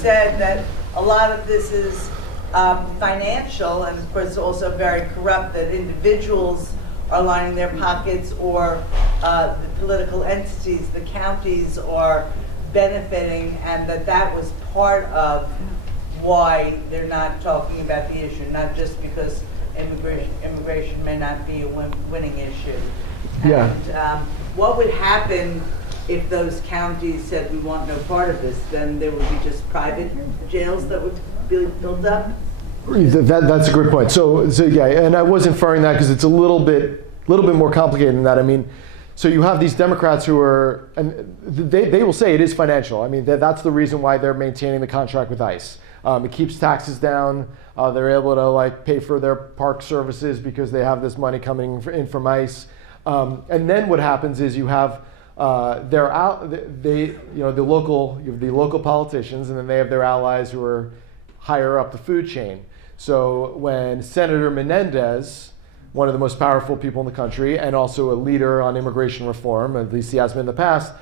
said that a lot of this is financial, and of course also very corrupt, that individuals are lining their pockets, or the political entities, the counties, are benefiting, and that was part of why they're not talking about the issue, not just because immigration may not be a winning issue. Yeah. And what would happen if those counties said we want no part of this? Then there would be just private jails that would be built up? That's a great point. So yeah, and I was inferring that because it's a little bit more complicated than that. I mean, so you have these Democrats who are, and they will say it is financial. I mean, that's the reason why they're maintaining the contract with ICE. It keeps taxes down. They're able to pay for their park services because they have this money coming in from ICE. And then what happens is you have you have the local politicians, and then they have their allies who are higher up the food chain. So when Senator Menendez, one of the most powerful people in the country and also a leader on immigration reform, at least he has been in the past,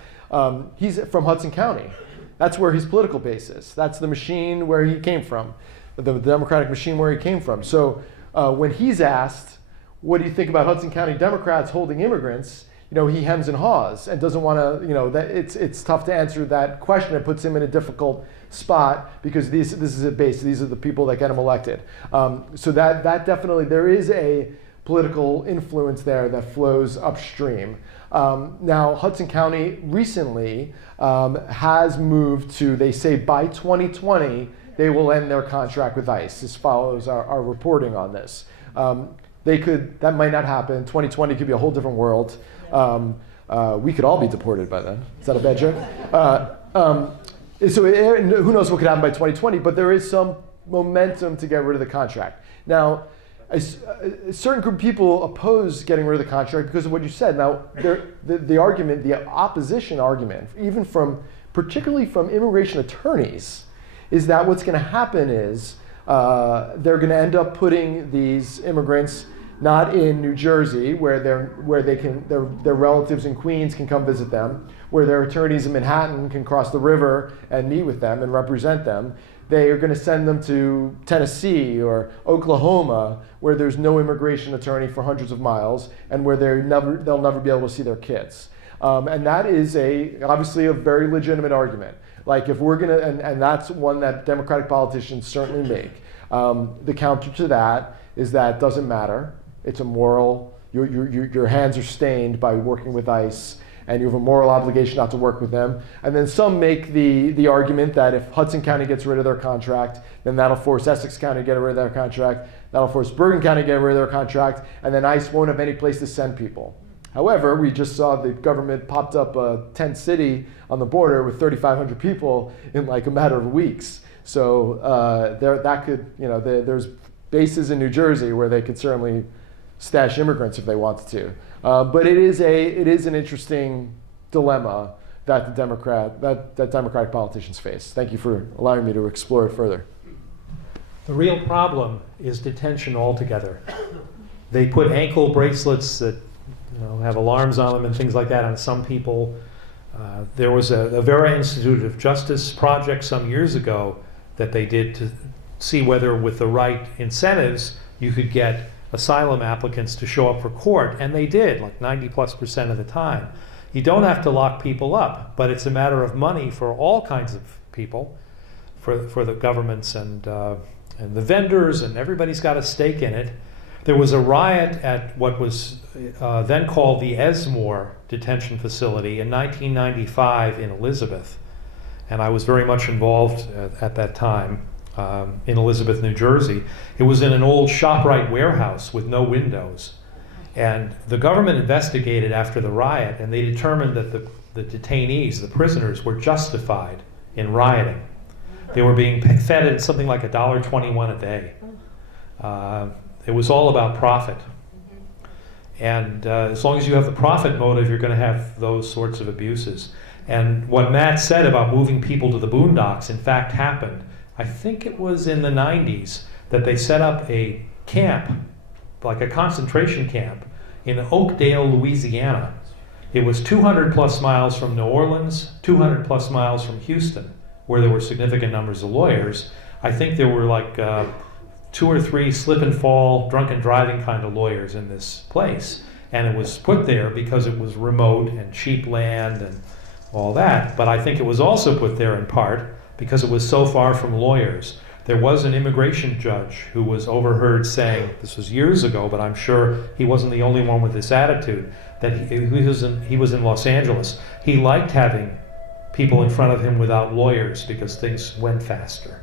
he's from Hudson County. That's where his political base is. That's the machine where he came from, the Democratic machine where he came from. So when he's asked, what do you think about Hudson County Democrats holding immigrants? He hems and haws and doesn't want to, that it's tough to answer that question. It puts him in a difficult spot because this is a base. These are the people that get him elected. So that definitely, there is a political influence there that flows upstream. Now, Hudson County recently has moved to, they say by 2020, they will end their contract with ICE. This follows our reporting on this. That might not happen. 2020 could be a whole different world. We could all be deported by then. Is that a bad joke? So who knows what could happen by 2020, but there is some momentum to get rid of the contract. Now, a certain group of people oppose getting rid of the contract because of what you said. Now, the argument, the opposition argument, even particularly from immigration attorneys, is that what's going to happen is they're going to end up putting these immigrants not in New Jersey, where their relatives in Queens can come visit them, where their attorneys in Manhattan can cross the river and meet with them and represent them. They are going to send them to Tennessee or Oklahoma, where there's no immigration attorney for hundreds of miles, and where they'll never be able to see their kids. And that is obviously a very legitimate argument. If we're going to, and that's one that Democratic politicians certainly make. The counter to that is that it doesn't matter. It's immoral. Your hands are stained by working with ICE, and you have a moral obligation not to work with them. And then some make the argument that if Hudson County gets rid of their contract, then that'll force Essex County to get rid of their contract, that'll force Bergen County to get rid of their contract, and then ICE won't have any place to send people. However, we just saw the government popped up a tent city on the border with 3,500 people in a matter of weeks. So there's bases in New Jersey where they could certainly stash immigrants if they wanted to. But it is an interesting dilemma that Democratic politicians face. Thank you for allowing me to explore it further. The real problem is detention altogether. They put ankle bracelets that have alarms on them and things like that on some people. There was a Vera Institute of Justice project some years ago that they did to see whether with the right incentives you could get asylum applicants to show up for court, and they did, 90+% of the time. You don't have to lock people up, but it's a matter of money for all kinds of people, for the governments and the vendors, and everybody's got a stake in it. There was a riot at what was then called the Esmore detention facility in 1995 in Elizabeth, and I was very much involved at that time in Elizabeth, New Jersey. It was in an old ShopRite warehouse with no windows, and the government investigated after the riot, and they determined that the detainees, the prisoners, were justified in rioting. They were being fed at something like $1.21 a day. It was all about profit. And as long as you have the profit motive, you're going to have those sorts of abuses. And what Matt said about moving people to the boondocks, in fact, happened. I think it was in the 90s that they set up a camp, like a concentration camp, in Oakdale, Louisiana. It was 200 plus miles from New Orleans, 200 plus miles from Houston. where there were significant numbers of lawyers. I think there were like 2 or 3 slip and fall, drunken driving kind of lawyers in this place. And it was put there because it was remote and cheap land and all that. But I think it was also put there in part because it was so far from lawyers. There was an immigration judge who was overheard saying, this was years ago, but I'm sure he wasn't the only one with this attitude, that he was in Los Angeles. He liked having people in front of him without lawyers because things went faster.